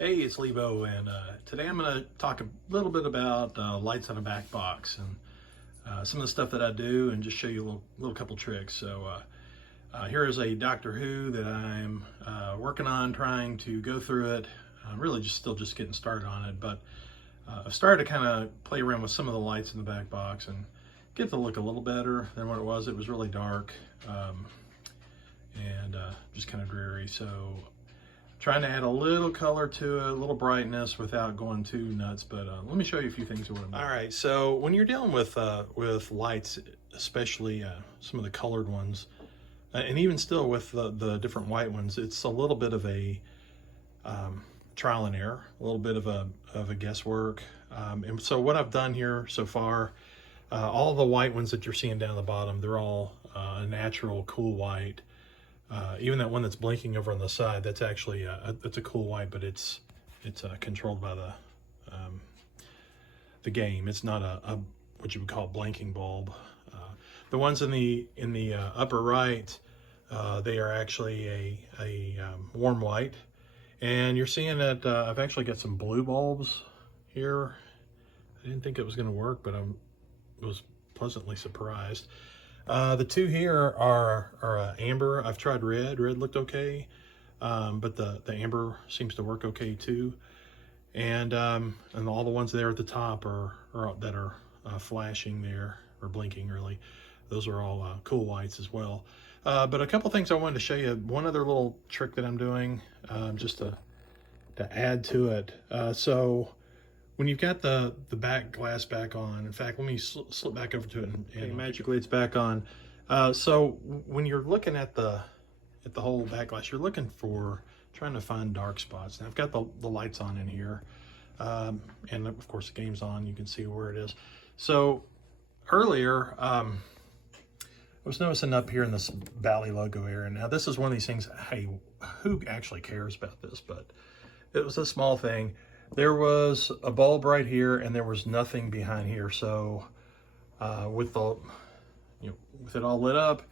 Hey, it's Lebo, and today I'm going to talk a little bit about lights on a back box and some of the stuff that I do, and just show you a little couple tricks. So here is a Doctor Who that I'm working on, trying to go through it. I'm really still just getting started on it, but I've started to kind of play around with some of the lights in the back box and get to look a little better than what it was. It was really dark and just kind of dreary. So trying to add a little color to it, a little brightness without going too nuts. But let me show you a few things of what I'm doing. All right, so when you're dealing with lights, especially some of the colored ones, and even still with the different white ones, it's a little bit of a trial and error, a little bit of a guesswork. And so what I've done here so far, all the white ones that you're seeing down the bottom, they're all a natural cool white. Even that one that's blinking over on the side, that's actually it's a cool white, but it's controlled by the game. It's not a what you would call blinking bulb. The ones in the upper right, they are actually a warm white, and you're seeing that I've actually got some blue bulbs here. I didn't think it was going to work, but I was pleasantly surprised. The two here are amber. I've tried red. Red looked okay, but the amber seems to work okay too. And all the ones there at the top are flashing there, or blinking really. Those are all cool whites as well. But a couple things I wanted to show you. One other little trick that I'm doing, just to add to it. So when you've got the back glass back on, in fact, let me slip back over to it, and magically it's back on. So when you're looking at the whole back glass, you're looking for, trying to find dark spots. Now I've got the lights on in here, and of course the game's on. You can see where it is. So earlier, I was noticing up here in this Bally logo area. Now this is one of these things, hey, who actually cares about this? But it was a small thing. There was a bulb right here, and there was nothing behind here. So with it all lit up,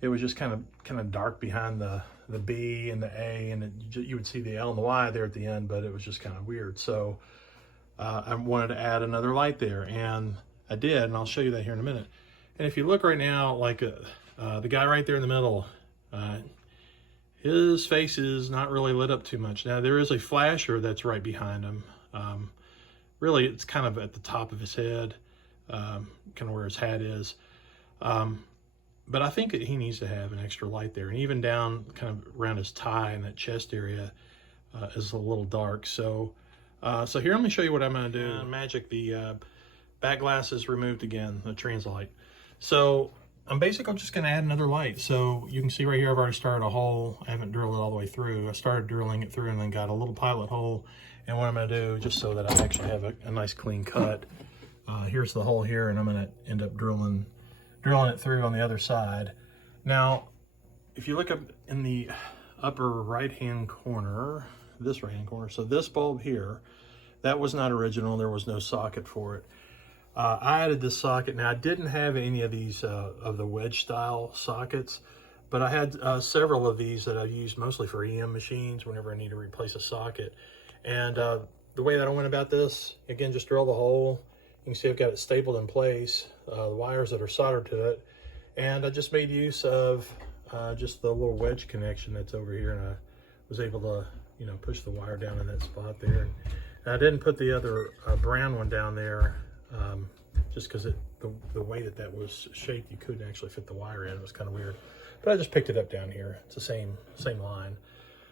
it was just kind of dark behind the B and the A, and you would see the L and the Y there at the end, but it was just kind of weird. So I wanted to add another light there, and I did, and I'll show you that here in a minute. And if you look right now, like the guy right there in the middle, his face is not really lit up too much. Now there is a flasher that's right behind him. Really, it's kind of at the top of his head, kind of where his hat is. But I think that he needs to have an extra light there, and even down kind of around his tie and that chest area is a little dark. So so here, let me show you what I'm going to do. Magic, the back glass is removed again, the translite. So I'm basically just going to add another light. So you can see right here, I've already started a hole. I haven't drilled it all the way through. I started drilling it through and then got a little pilot hole. And what I'm going to do, just so that I actually have a nice clean cut, here's the hole here, and I'm going to end up drilling it through on the other side. Now, if you look up in the upper right-hand corner, this right-hand corner, so this bulb here, that was not original. There was no socket for it. I added this socket. Now, I didn't have any of these of the wedge style sockets, but I had several of these that I used mostly for EM machines whenever I need to replace a socket. And the way that I went about this, again, just drill the hole. You can see I've got it stapled in place, the wires that are soldered to it. And I just made use of just the little wedge connection that's over here, and I was able to, push the wire down in that spot there. And I didn't put the other brown one down there, just because the way that was shaped, you couldn't actually fit the wire in. It was kind of weird, but I just picked it up down here. It's the same line.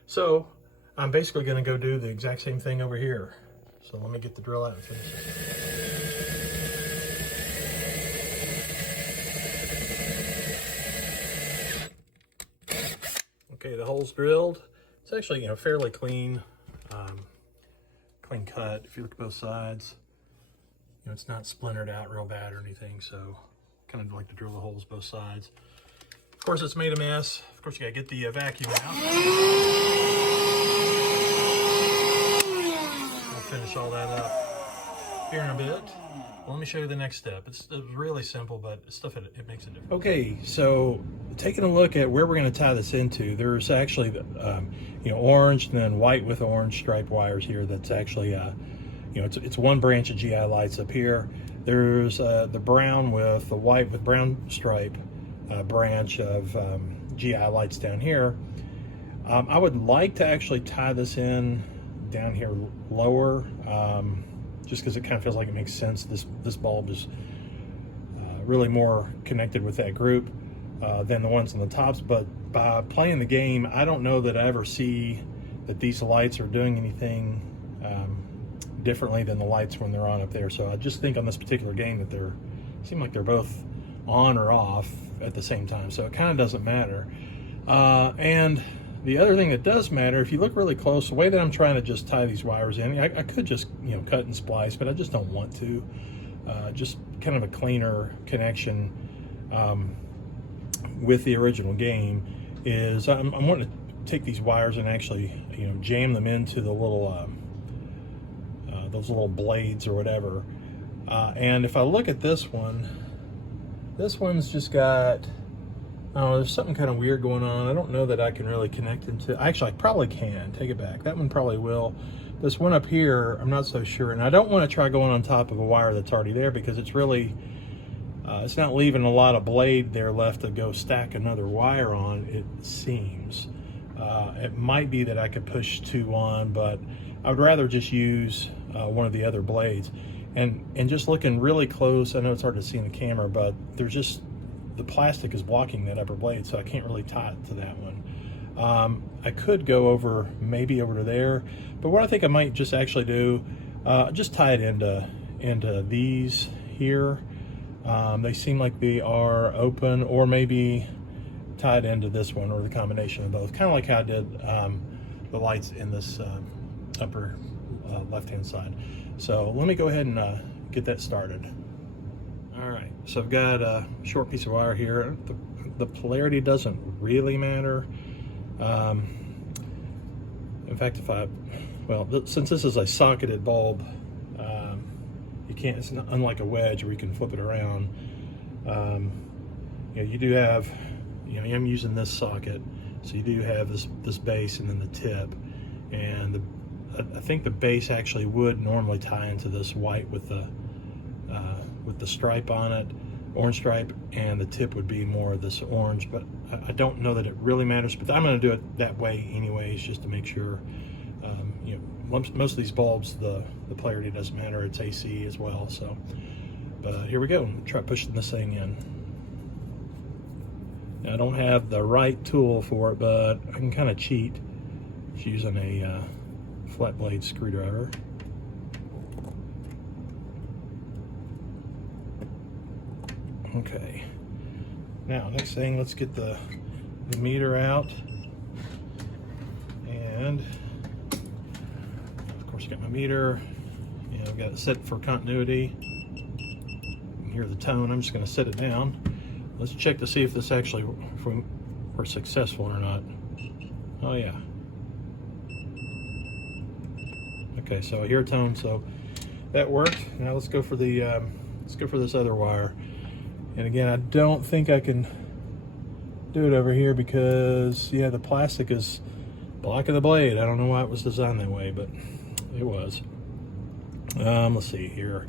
So I'm basically going to go do the exact same thing over here. So let me get the drill out and finish it. Okay, the hole's drilled. It's actually fairly clean cut. If you look at both sides, it's not splintered out real bad or anything. So kind of like to drill the holes both sides. Of course, it's made a mess. Of course, you gotta get the vacuum out. We'll finish all that up here in a bit. Well, let me show you the next step. It's really simple, but stuff it makes a difference. Okay, so taking a look at where we're going to tie this into, there's actually you know, orange and then white with orange stripe wires here. That's actually you know, it's one branch of GI lights up here. There's the brown with the white with brown stripe branch of GI lights down here. I would like to actually tie this in down here lower, just because it kind of feels like it makes sense. This bulb is really more connected with that group than the ones on the tops, but by playing the game, I don't know that I ever see that these lights are doing anything differently than the lights when they're on up there. So I just think on this particular game that seem like they're both on or off at the same time, so it kind of doesn't matter. And the other thing that does matter, if you look really close, the way that I'm trying to just tie these wires in, I could just, you know, cut and splice, but I just don't want to. Just kind of a cleaner connection with the original game is I'm wanting to take these wires and actually, you know, jam them into the little those little blades or whatever. And if I look at this one's just got, oh, there's something kind of weird going on. I don't know that I can really connect into. Actually, I probably can. Take it back. That one probably will. This one up here, I'm not so sure. And I don't want to try going on top of a wire that's already there because it's really, it's not leaving a lot of blade there left to go stack another wire on, it seems. It might be that I could push two on, but I would rather just use one of the other blades. And just looking really close, I know it's hard to see in the camera, but there's just, the plastic is blocking that upper blade, so I can't really tie it to that one. I could go over, maybe over to there, but what I think I might just actually do, just tie it into these here. They seem like they are open, or maybe tie it into this one, or the combination of both, kind of like how I did the lights in this upper left-hand side. So let me go ahead and get that started. All right, so I've got a short piece of wire here. The polarity doesn't really matter. In fact, since this is a socketed bulb, you can't, it's not, unlike a wedge where you can flip it around. You know, you do have, you know, I'm using this socket, so you do have this base and then the tip, and I think the base actually would normally tie into this white with the stripe on it, orange stripe, and the tip would be more of this orange, but I don't know that it really matters, but I'm going to do it that way anyways, just to make sure. You know, most of these bulbs, the polarity doesn't matter, it's AC as well. So, but here we go, try pushing this thing in. Now, I don't have the right tool for it, but I can kind of cheat just using a flat blade screwdriver. Okay, now next thing, let's get the meter out, and of course got my meter, and I've got it set for continuity. You can hear the tone. I'm just going to set it down. Let's check to see if this actually, if we're successful or not. Oh yeah. Okay, so I hear a tone, so that worked. Now let's go for the this other wire. And again, I don't think I can do it over here because, yeah, the plastic is blocking the blade. I don't know why it was designed that way, but it was. Let's see here.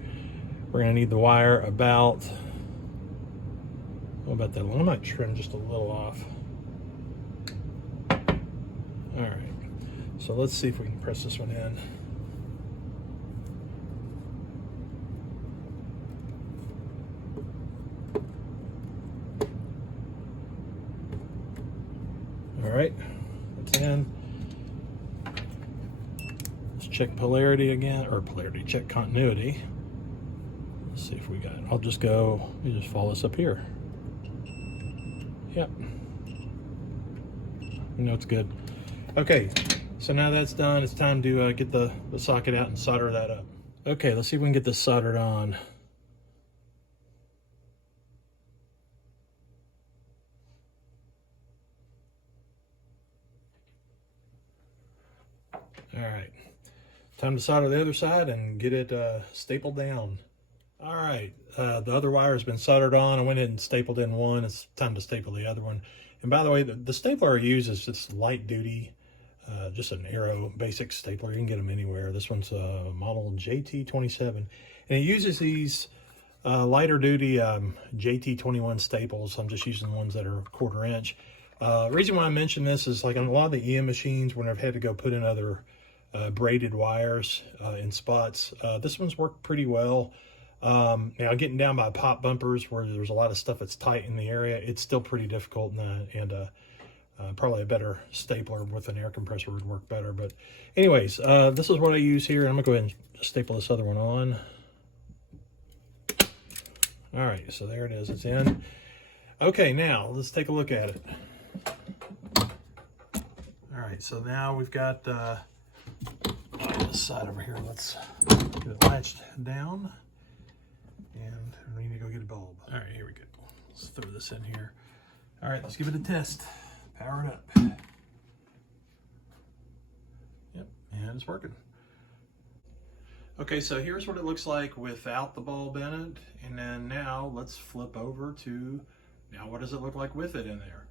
We're gonna need the wire about, what about that one? I might trim just a little off. All right, so let's see if we can press this one in. All right, it's in. Let's check polarity again, or polarity, check continuity. Let's see if we got it. I'll just go, you just follow this up here. Yep. You know it's good. Okay, so now that's done, it's time to get the socket out and solder that up. Okay, let's see if we can get this soldered on. All right, time to solder the other side and get it stapled down. All right, the other wire has been soldered on. I went in and stapled in one. It's time to staple the other one. And by the way, the stapler I use is just light duty, just an Arrow basic stapler. You can get them anywhere. This one's model JT27. And it uses these lighter duty JT21 staples. I'm just using the ones that are 1/4 inch. The reason why I mention this is like on a lot of the EM machines, when I've had to go put in other braided wires in spots, this one's worked pretty well. Now getting down by pop bumpers where there's a lot of stuff that's tight in the area, it's still pretty difficult, and probably a better stapler with an air compressor would work better. But anyways, this is what I use here. I'm gonna go ahead and staple this other one on. All right, so there it is, it's in. Okay, now let's take a look at it. All right, so now we've got this side over here. Let's get it latched down. And we need to go get a bulb. All right, here we go. Let's throw this in here. All right, let's give it a test. Power it up. Yep, and it's working. Okay, so here's what it looks like without the bulb in it. And then now let's flip over to, now what does it look like with it in there?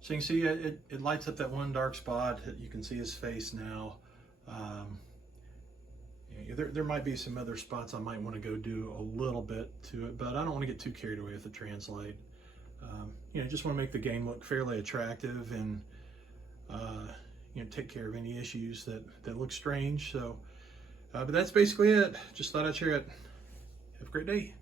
So you can see it lights up that one dark spot. You can see his face now. There might be some other spots I might want to go do a little bit to it, but I don't want to get too carried away with the translate. Just want to make the game look fairly attractive and take care of any issues that look strange. So, but that's basically it. Just thought I'd share it. Have a great day.